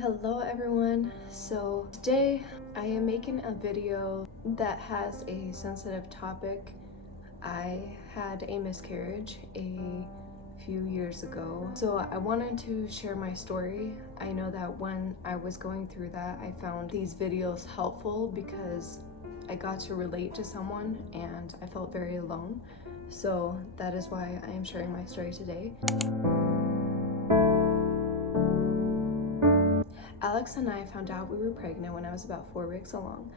Hello everyone. So today I am making a video that has a sensitive topic. I had a miscarriage a few years ago, so I wanted to share my story. I know that when I was going through that, I found these videos helpful because I got to relate to someone and I felt very alone. So that is why I am sharing my story today. Alex and I found out we were pregnant when I was about 4 weeks along.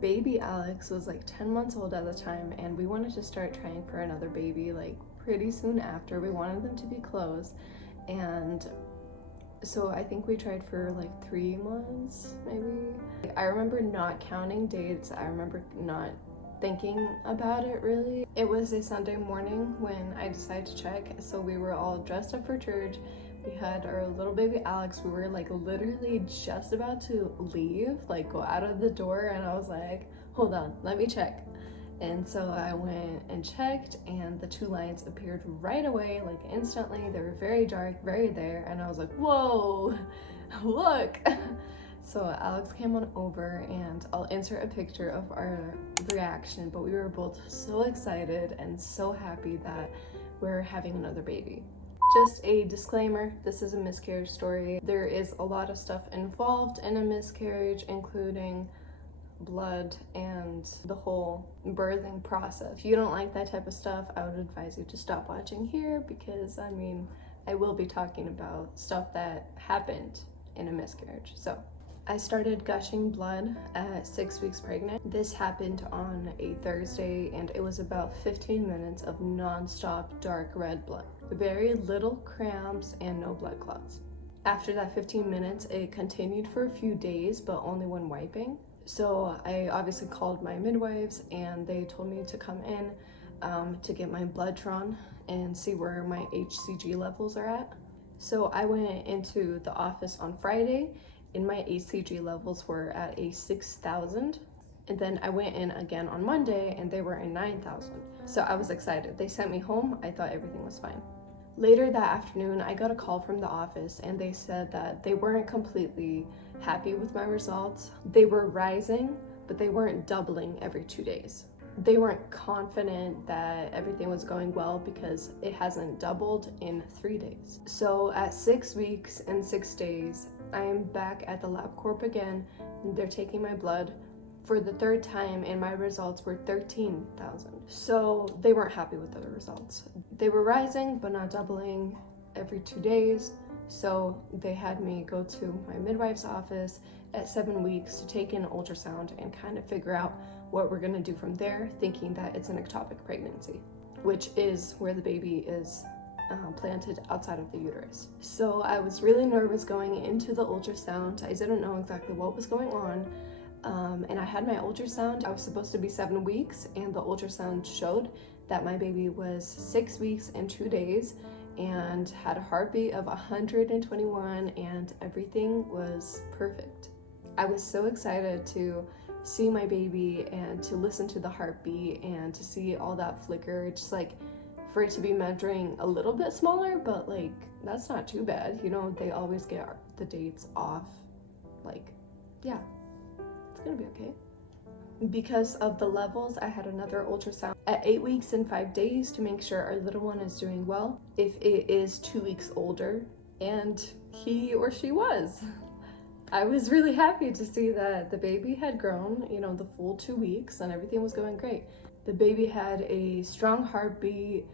Baby Alex was like 10 months old at the time, and we wanted to start trying for another baby like pretty soon after. We wanted them to be close, and so I think we tried for like 3 months maybe. I remember not counting dates. I remember not thinking about it really. It was a Sunday morning when I decided to check, so we were all dressed up for church. We had our little baby Alex. We were like literally just about to leave, like go out of the door, and I was like, hold on, let me check. And so I went and checked, and the 2 lines appeared right away, like instantly. They were very dark, very there, and I was like, whoa, look. So Alex came on over, and I'll insert a picture of our reaction, but we were both so excited and so happy that we're having another baby. Just a disclaimer, this is a miscarriage story. There is a lot of stuff involved in a miscarriage, including blood and the whole birthing process. If you don't like that type of stuff, I would advise you to stop watching here because, I will be talking about stuff that happened in a miscarriage. So, I started gushing blood at 6 weeks pregnant. This happened on a Thursday, and it was about 15 minutes of non-stop dark red blood. Very little cramps and no blood clots. After that 15 minutes, it continued for a few days, but only when wiping. So I obviously called my midwives, and they told me to come in to get my blood drawn and see where my HCG levels are at. So I went into the office on Friday, and my HCG levels were at a 6,000. And then I went in again on Monday, and they were at 9,000. So I was excited. They sent me home. I thought everything was fine. Later that afternoon, I got a call from the office, and they said that they weren't completely happy with my results. They were rising, but they weren't doubling every 2 days. They weren't confident that everything was going well because it hasn't doubled in 3 days. So at 6 weeks and 6 days, I am back at the LabCorp again, and they're taking my blood for the 3rd time, and my results were 13,000. So they weren't happy with the results. They were rising, but not doubling every 2 days. So they had me go to my midwife's office at 7 weeks to take an ultrasound and kind of figure out what we're gonna do from there, thinking that it's an ectopic pregnancy, which is where the baby is planted outside of the uterus. So I was really nervous going into the ultrasound. I didn't know exactly what was going on. And I had my ultrasound. I was supposed to be 7 weeks, and the ultrasound showed that my baby was 6 weeks and 2 days and had a heartbeat of 121, and everything was perfect. I was so excited to see my baby and to listen to the heartbeat and to see all that flicker. Just like for it to be measuring a little bit smaller, but like that's not too bad. You know, they always get the dates off. Like, yeah, it's gonna be okay. Because of the levels, I had another ultrasound at 8 weeks and 5 days to make sure our little one is doing well. If it is 2 weeks older, and he or she was. I was really happy to see that the baby had grown, the full 2 weeks, and everything was going great. The baby had a strong heartbeat.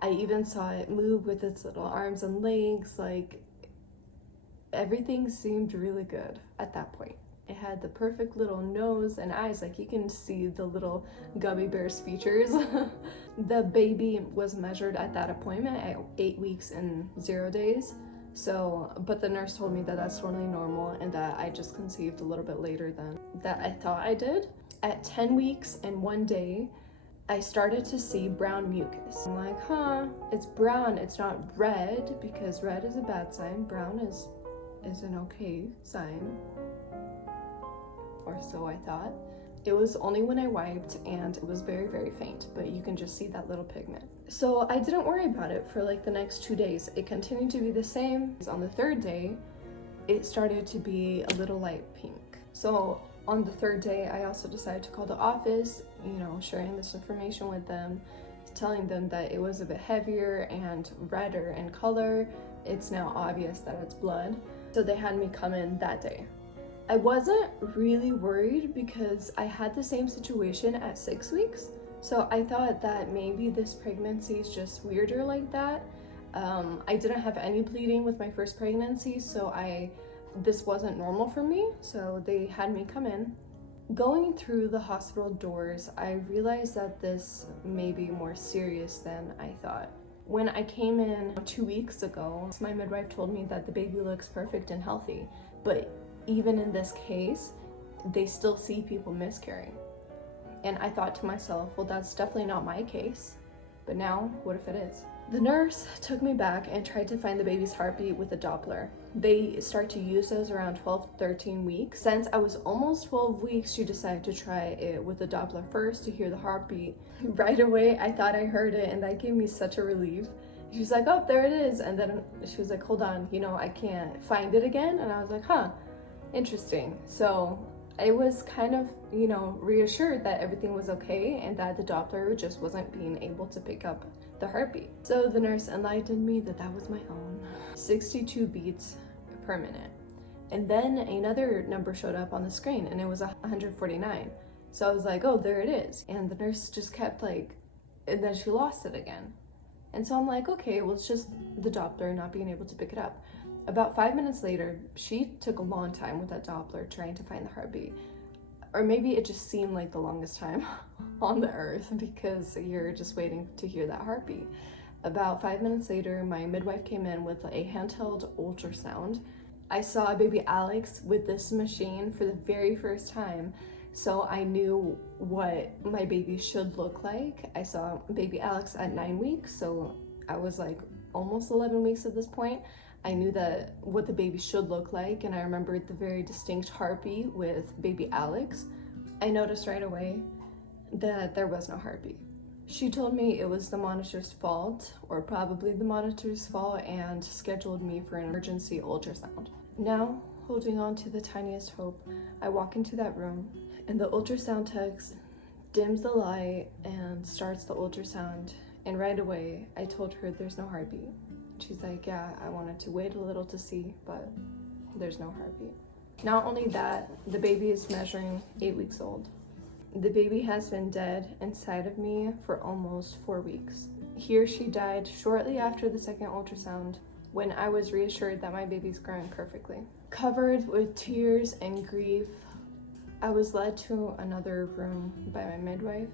I even saw it move with its little arms and legs. Like, everything seemed really good at that point. It had the perfect little nose and eyes, like you can see the little gummy bear's features. The baby was measured at that appointment at 8 weeks and 0 days. So, but the nurse told me that that's totally normal and that I just conceived a little bit later than that I thought I did. At 10 weeks and 1 day, I started to see brown mucus. I'm like, it's brown, it's not red, because red is a bad sign. Brown is an okay sign. Or so I thought. It was only when I wiped, and it was very, very faint, but you can just see that little pigment. So I didn't worry about it for like the next 2 days. It continued to be the same. On the 3rd day, it started to be a little light pink. So on the third day, I also decided to call the office, sharing this information with them, telling them that it was a bit heavier and redder in color. It's now obvious that it's blood. So they had me come in that day. I wasn't really worried because I had the same situation at 6 weeks. So I thought that maybe this pregnancy is just weirder like that. I didn't have any bleeding with my first pregnancy, so this wasn't normal for me. So they had me come in. Going through the hospital doors, I realized that this may be more serious than I thought. When I came in 2 weeks ago, my midwife told me that the baby looks perfect and healthy, but even in this case, they still see people miscarrying. And I thought to myself, well, that's definitely not my case. But now, what if it is? The nurse took me back and tried to find the baby's heartbeat with a Doppler. They start to use those around 12, 13 weeks. Since I was almost 12 weeks, she decided to try it with a Doppler first to hear the heartbeat. Right away, I thought I heard it, and that gave me such a relief. She's like, oh, there it is. And then she was like, hold on, I can't find it again. And I was like, huh. Interesting. So I was kind of, reassured that everything was okay and that the Doppler just wasn't being able to pick up the heartbeat. So the nurse enlightened me that was my own. 62 beats per minute. And then another number showed up on the screen and it was 149. So I was like, oh, there it is. And the nurse just kept and then she lost it again. And so I'm like, okay, well, it's just the Doppler not being able to pick it up. About 5 minutes later, she took a long time with that Doppler trying to find the heartbeat. Or maybe it just seemed like the longest time on the earth because you're just waiting to hear that heartbeat. About 5 minutes later, my midwife came in with a handheld ultrasound. I saw baby Alex with this machine for the very first time, so I knew what my baby should look like. I saw baby Alex at 9 weeks, so I was almost 11 weeks at this point. I knew what the baby should look like, and I remembered the very distinct heartbeat with baby Alex. I noticed right away that there was no heartbeat. She told me it was the monitor's fault, or probably the monitor's fault, and scheduled me for an emergency ultrasound. Now, holding on to the tiniest hope, I walk into that room, and the ultrasound tech dims the light and starts the ultrasound, and right away, I told her there's no heartbeat. She's like, yeah, I wanted to wait a little to see, but there's no heartbeat. Not only that, the baby is measuring 8 weeks old. The baby has been dead inside of me for almost 4 weeks. He or she died shortly after the second ultrasound when I was reassured that my baby's growing perfectly. Covered with tears and grief, I was led to another room by my midwife.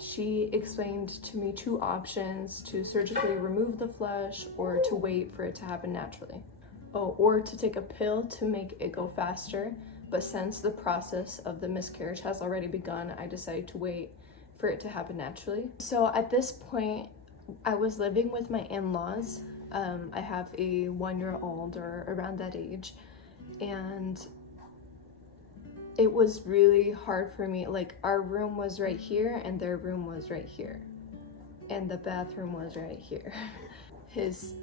She explained to me 2 options: to surgically remove the flesh or to wait for it to happen naturally. Or to take a pill to make it go faster. But since the process of the miscarriage has already begun, I decided to wait for it to happen naturally. So at this point, I was living with my in-laws. I have a 1-year-old or around that age. And it was really hard for me. Our room was right here and their room was right here. And the bathroom was right here. His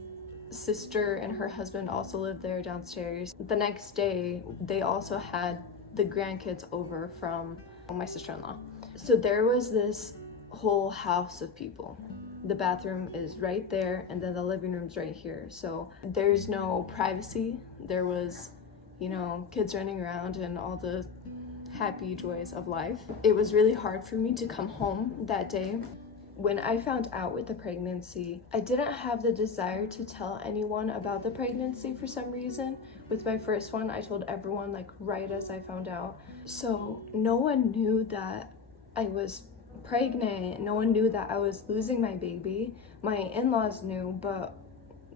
sister and her husband also lived there downstairs. The next day, they also had the grandkids over from my sister-in-law. So there was this whole house of people. The bathroom is right there and then the living room's right here. So there's no privacy. There was, kids running around and all the happy joys of life. It was really hard for me to come home that day. When I found out with the pregnancy, I didn't have the desire to tell anyone about the pregnancy for some reason. With my first one, I told everyone right as I found out. So no one knew that I was pregnant. No one knew that I was losing my baby. My in-laws knew, but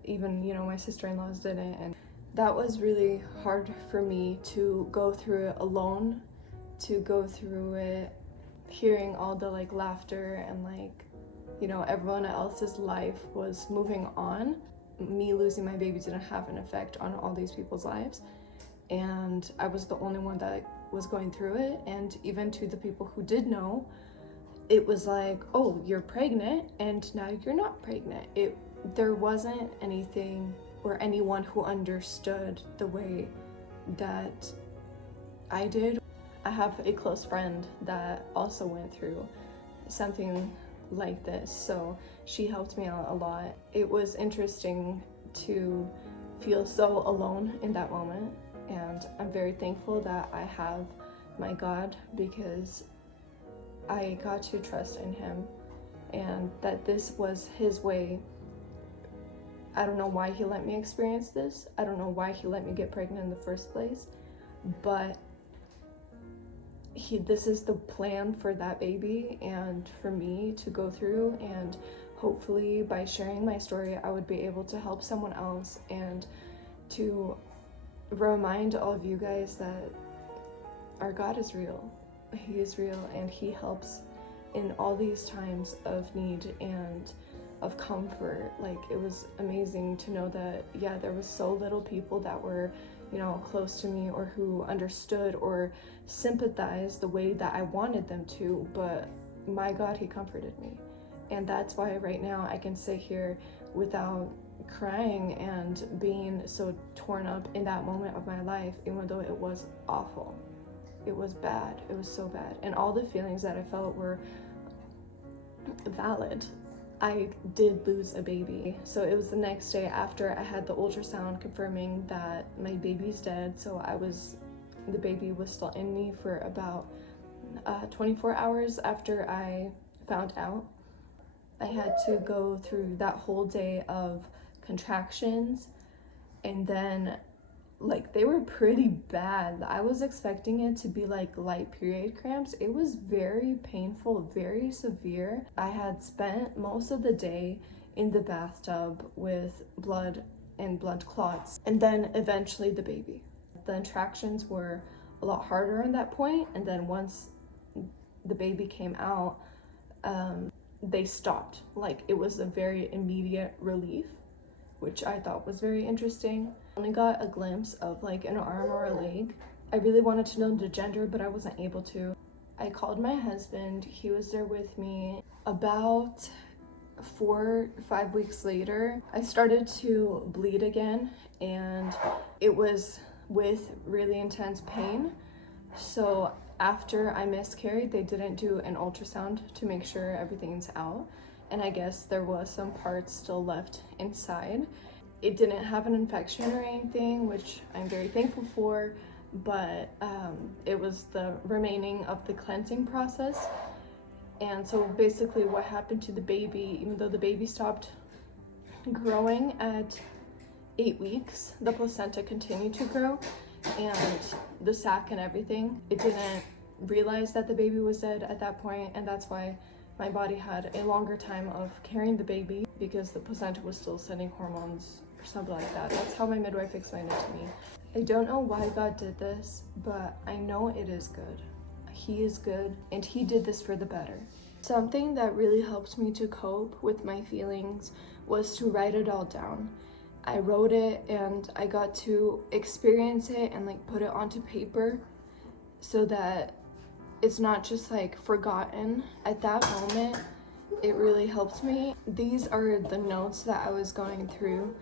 even, my sister-in-laws didn't. And that was really hard for me to go through it alone, to go through it hearing all the laughter and everyone else's life was moving on. Me losing my baby didn't have an effect on all these people's lives, and I was the only one that was going through it. And even to the people who did know, it was oh, you're pregnant and now you're not pregnant. There wasn't anything or anyone who understood the way that I did. I have a close friend that also went through something like this, so she helped me out a lot. It was interesting to feel so alone in that moment, and I'm very thankful that I have my God, because I got to trust in him and that this was his way. I don't know why he let me experience this. I don't know why he let me get pregnant in the first place, but this is the plan for that baby and for me to go through, and hopefully by sharing my story I would be able to help someone else and to remind all of you guys that our God is real. He is real, and he helps in all these times of need and of comfort. Like, it was amazing to know that, yeah, there was so little people that were, you know, close to me or who understood or sympathized the way that I wanted them to, but my God, he comforted me. And that's why right now I can sit here without crying and being so torn up in that moment of my life, even though it was awful. It was bad. It was so bad. And all the feelings that I felt were valid. I did lose a baby. So it was the next day after I had the ultrasound confirming that my baby's dead. So the baby was still in me for about 24 hours after I found out. I had to go through that whole day of contractions, and then like they were pretty bad. I was expecting it to be like light period cramps. It was very painful, very severe. I had spent most of the day in the bathtub with blood and blood clots, and then eventually the baby. The contractions were a lot harder at that point, and then once the baby came out, they stopped. Like, it was a very immediate relief, which I thought was very interesting. I only got a glimpse of like an arm or a leg. I really wanted to know the gender, but I wasn't able to. I called my husband. He was there with me. About 4-5 weeks later, I started to bleed again, and it was with really intense pain. So after I miscarried, they didn't do an ultrasound to make sure everything's out, and I guess there was some parts still left inside. It didn't have an infection or anything, which I'm very thankful for, but it was the remaining of the cleansing process. And so basically what happened to the baby, even though the baby stopped growing at 8 weeks, the placenta continued to grow, and the sac and everything. It didn't realize that the baby was dead at that point, and that's why my body had a longer time of carrying the baby, because the placenta was still sending hormones or something like that. That's how my midwife explained it to me. I don't know why God did this, but I know it is good. He is good, and he did this for the better. Something that really helped me to cope with my feelings was to write it all down. I wrote it, and I got to experience it and like put it onto paper so that it's not just like forgotten. At that moment, it really helped me. These are the notes that I was going through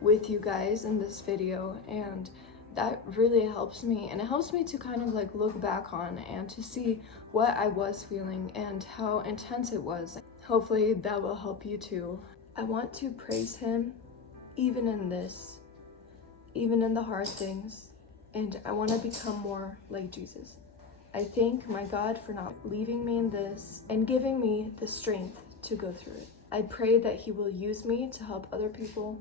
with you guys in this video, and that really helps me, and it helps me to kind of like look back on and to see what I was feeling and how intense it was. Hopefully that will help you too. I want to praise him even in this, even in the hard things, and I want to become more like Jesus. I thank my God for not leaving me in this and giving me the strength to go through it. I pray that he will use me to help other people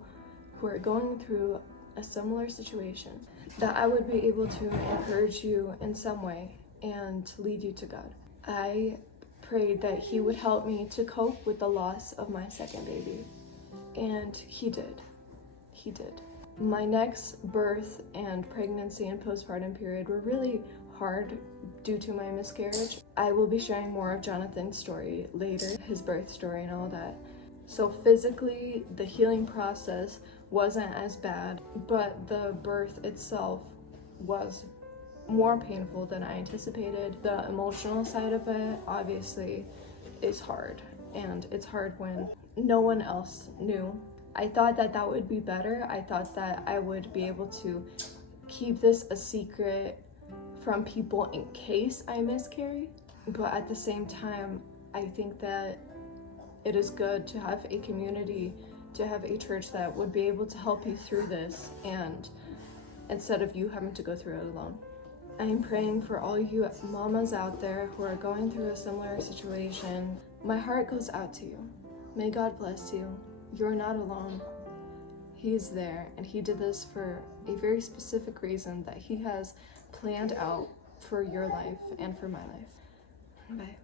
who are going through a similar situation, that I would be able to encourage you in some way and lead you to God. I prayed that he would help me to cope with the loss of my second baby, and he did. He did. My next birth and pregnancy and postpartum period were really hard due to my miscarriage. I will be sharing more of Jonathan's story later, his birth story and all that. So physically, the healing process wasn't as bad, but the birth itself was more painful than I anticipated. The emotional side of it, obviously, is hard, and it's hard when no one else knew. I thought that that would be better. I thought that I would be able to keep this a secret from people in case I miscarry. But at the same time, I think that it is good to have a community, to have a church that would be able to help you through this, and instead of you having to go through it alone. I'm praying for all you mamas out there who are going through a similar situation. My heart goes out to you. May God bless you. You're not alone. He is there, and he did this for a very specific reason that he has planned out for your life and for my life. Bye.